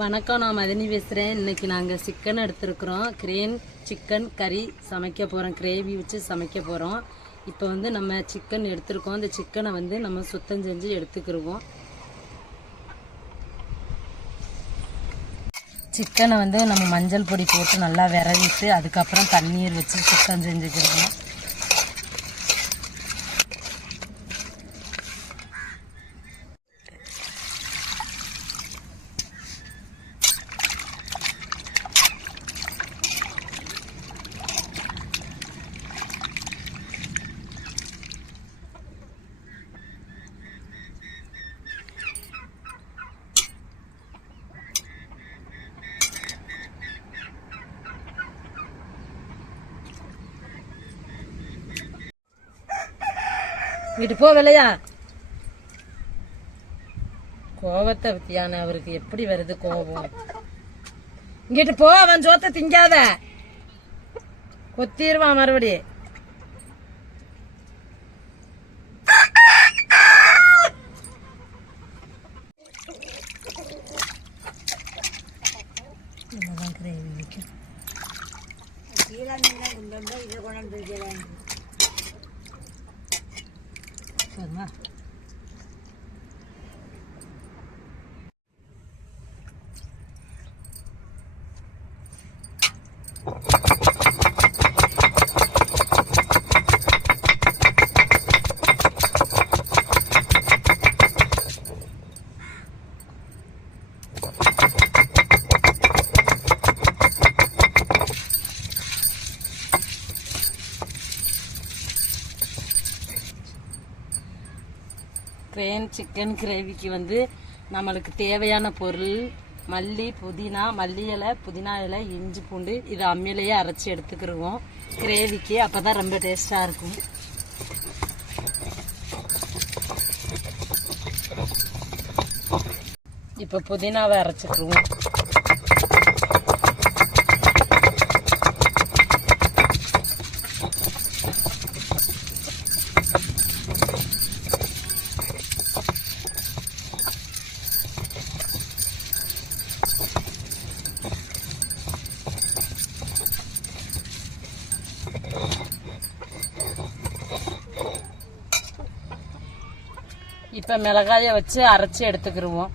வணக்கம் நான் மதினி பேசுகிறேன் இன்றைக்கி நாங்கள் சிக்கன் எடுத்துருக்குறோம். கிரேன் சிக்கன் கறி சமைக்க போகிறோம் கிரேவி வச்சு சமைக்க போகிறோம் இப்போ வந்து நம்ம சிக்கன் எடுத்துருக்கோம். அந்த சிக்கனை வந்து நம்ம சுத்தம் செஞ்சு எடுத்துக்கிருவோம். சிக்கனை வந்து நம்ம மஞ்சள் பொடி போட்டு நல்லா விரவிட்டு அதுக்கப்புறம் தண்ணீர் வச்சு சுத்தம் செஞ்சுக்கிடுவோம் வீட்டு போ விளையா கோவத்தை பத்தியான அவருக்கு எப்படி வருது கோபம்? இங்கிட்டு போ அவன் சோத்த திங்காத. கொத்திடுவான் மறுபடி. இவ்வளவுதான் gravy வைக்கும். போதுமா கிரேன் சிக்கன் கிரேவிக்கு வந்து நம்மளுக்கு தேவையான பொருள் மல்லி புதினா மல்லி இலை புதினா இலை இஞ்சி பூண்டு இது அம்மியிலேயே அரைச்சி எடுத்துக்கிருவோம். கிரேவிக்கு அப்போ தான் ரொம்ப டேஸ்ட்டாக இருக்கும். இப்போ புதினாவை அரைச்சிக்கிருவோம். இப்போ மிளகாயை வச்சு அரைச்சி எடுத்துக்கிருவோம்.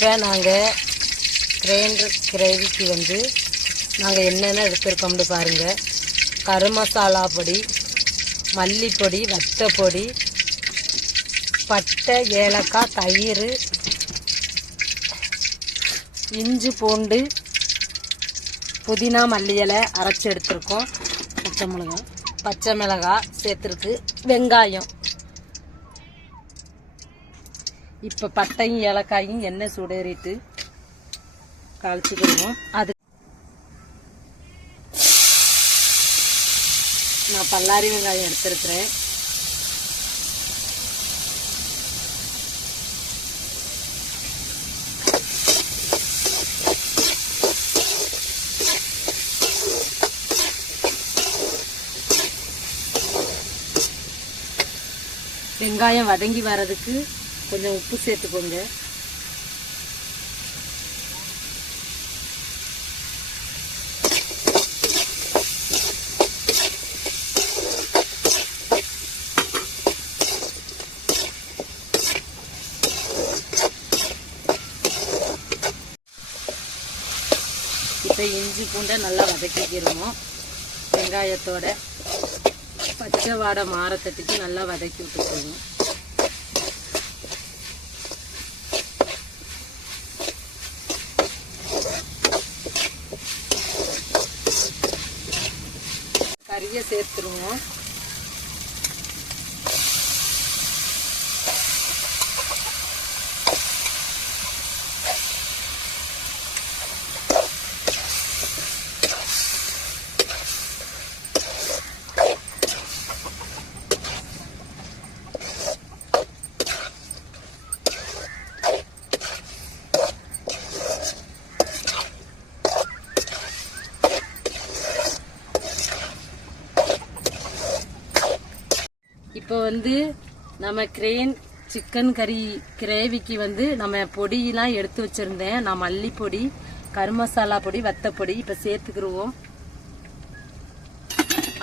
இப்போ நாங்கள் கிரைண்டர் கிரேவிக்கு வந்து நாங்கள் என்னென்ன எடுத்துருக்கோம்னு பாருங்கள் கரு மசாலா பொடி மல்லிப்பொடி வத்தப்பொடி பட்டை ஏலக்காய் தயிர் இஞ்சி பூண்டு புதினா மல்லி இலை அரைச்சி எடுத்திருக்கோம். பச்சை மிளகாய். பச்சை மிளகாய் சேர்த்துருக்கு. வெங்காயம். இப்போ பட்டையும் ஏலக்காயும் எண்ணெய் சுடேறிட்டு காய்ச்சிக்கிடுவோம் அது நான் பல்லாரி வெங்காயம் எடுத்துருக்குறேன். வெங்காயம் வதங்கி வர்றதுக்கு கொஞ்சம் உப்பு சேர்த்துக்கோங்க. இப்போ இஞ்சி பூண்டை நல்லா வதக்கிக்கிறோம். வெங்காயத்தோட பச்சை வாடை மாறத்தட்டுக்கு நல்லா வதக்கி விட்டுக்கணும் கறியை சேர்த்துருவோம் வந்து நம்ம கிரேன் சிக்கன் கறி கிரேவிக்கு வந்து நம்ம பொடியெல்லாம் எடுத்து வச்சிருந்தேன். நான் மல்லிப்பொடி கரும் மசாலா பொடி வத்தப்பொடி இப்போ சேர்த்துக்கிருவோம்.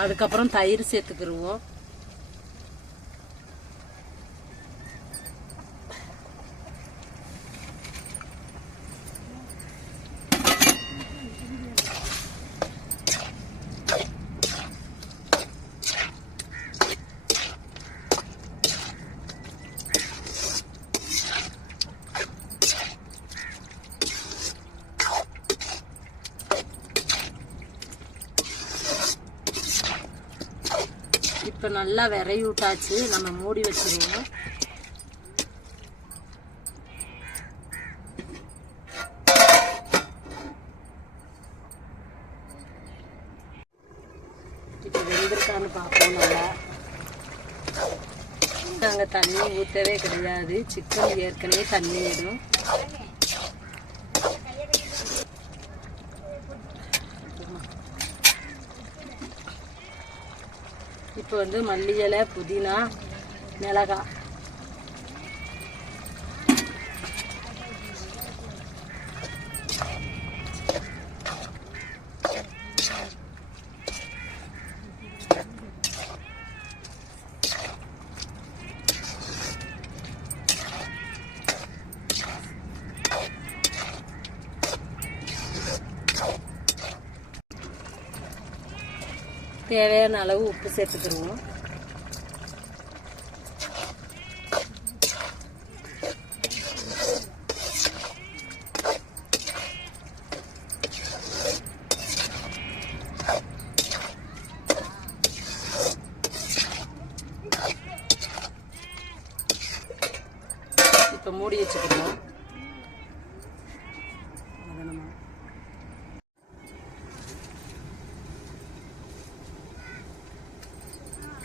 அதுக்கப்புறம் தயிர் சேர்த்துக்கிருவோம் இப்போ நல்லா விரைவி விட்டாச்சு. நம்ம மூடி வச்சிருவோம். இப்போ வெந்திருக்கான்னு பார்ப்போம் நல்லா. நாங்கள் தண்ணி ஊற்றவே கிடையாது. சிக்கன் ஏற்கனவே தண்ணி விடும் இப்போ வந்து மல்லி இலை புதினா மிளகாய். தேவையான அளவு உப்பு சேர்த்துக்கிடுவோம் இப்போ மூடி வச்சுக்கிடுவோம் அதை நம்ம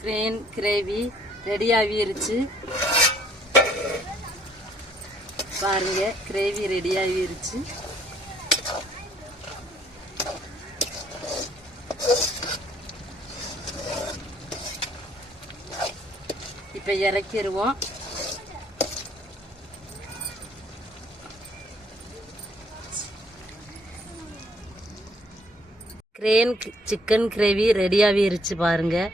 கிரேன் கிரேவி ரெடி ஆகிருச்சு பாருங்க கிரேவி ரெடி ஆகிருச்சு இப்போ இறக்கிடுவோம் கிரேன் சிக்கன் கிரேவி ரெடியாகவே ஆகிருச்சு பாருங்கள்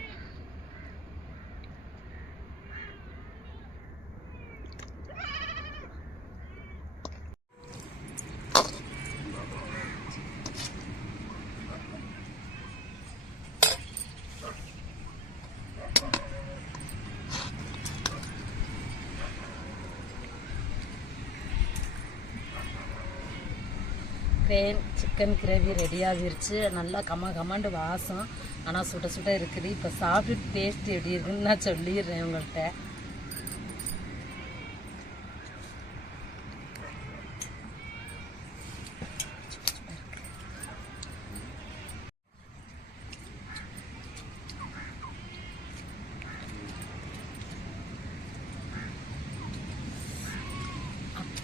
கிரேன் சிக்கன் கிரேவி ரெடி ஆகிருச்சு. நல்லா கம கமாண்டு வாசம். ஆனால் சுட சுட இருக்குது. இப்போ சாப்பிட்டு டேஸ்ட் எப்படி இருக்குன்னு நான் சொல்லிடுறேன் உங்கள்கிட்ட.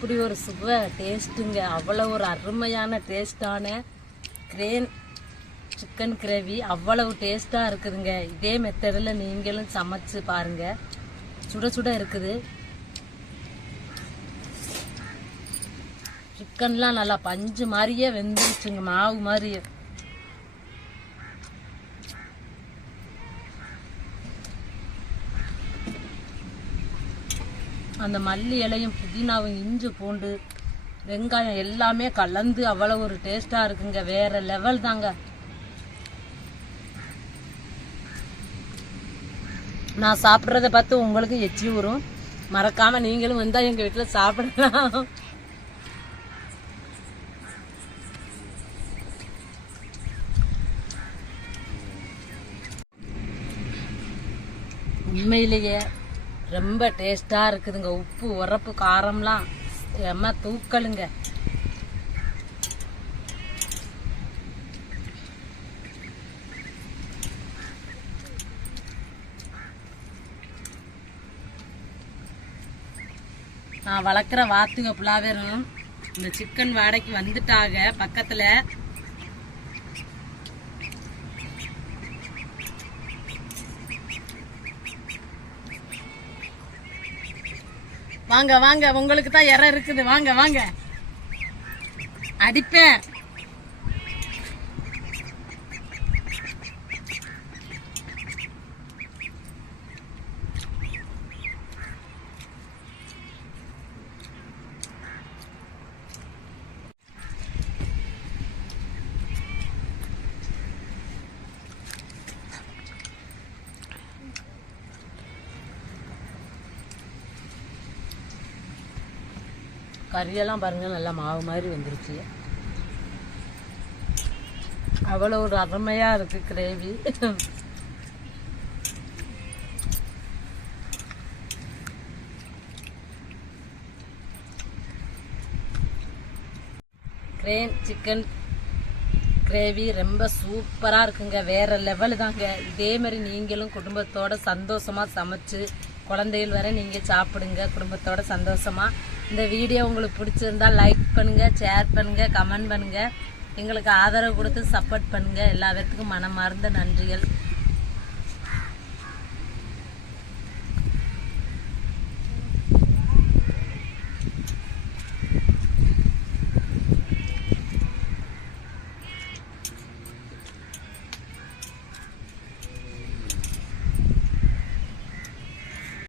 அப்படி ஒரு சுவை டேஸ்ட்டுங்க அவ்வளோ ஒரு அருமையான டேஸ்ட்டான கிரேன் சிக்கன் கிரேவி அவ்வளவு டேஸ்ட்டாக இருக்குதுங்க. இதே மெத்தடில் நீங்களும் சமைச்சு பாருங்கள் சுட சுட இருக்குது. சிக்கன்லாம் நல்லா பஞ்சு மாதிரியே வெந்துருச்சுங்க. மாவு மாதிரியே. அந்த மல்லி இலையும் புதினாவும் இஞ்சி பூண்டு வெங்காயம் எல்லாமே கலந்து அவ்வளோ ஒரு டேஸ்ட்டாக இருக்குங்க. வேறு லெவல் தாங்க. நான் சாப்பிட்றத பார்த்து உங்களுக்கு எச்சி வரும் மறக்காமல் நீங்களும் வந்தால் எங்கள் வீட்டில் சாப்பிடலாம். உண்மையிலேயே ரொம்ப டேஸ்டாக இருக்குதுங்க. உப்பு உரப்பு காரம்லாம் எம்ம தூக்கலுங்க. நான் வளர்க்குற வாத்துங்க புலாவேரும். இந்த சிக்கன் வாடகைக்கு வந்துட்டாங்க பக்கத்தில். வாங்க வாங்க உங்களுக்கு தான் இறை இருக்குது. வாங்க வாங்க. அடிப்பேன். கறியெல்லாம் பாருங்க நல்லா மாவு மாதிரி வந்துருச்சு. அவ்வளோ ஒரு அருமையா இருக்கு கிரேவி. கிரேன் சிக்கன் கிரேவி ரொம்ப சூப்பராக இருக்குங்க. வேற லெவலு தாங்க. இதே மாதிரி நீங்களும் குடும்பத்தோட சந்தோஷமா சமைச்சு குழந்தைகள் வர நீங்கள் சாப்பிடுங்க. குடும்பத்தோட சந்தோஷமா இந்த வீடியோ உங்களுக்கு பிடிச்சிருந்தா லைக் பண்ணுங்கள் ஷேர் பண்ணுங்கள் கமெண்ட் பண்ணுங்கள் எங்களுக்கு ஆதரவு கொடுத்து சப்போர்ட் பண்ணுங்கள் எல்லா பேர்த்துக்கும் மனமார்ந்த நன்றிகள்.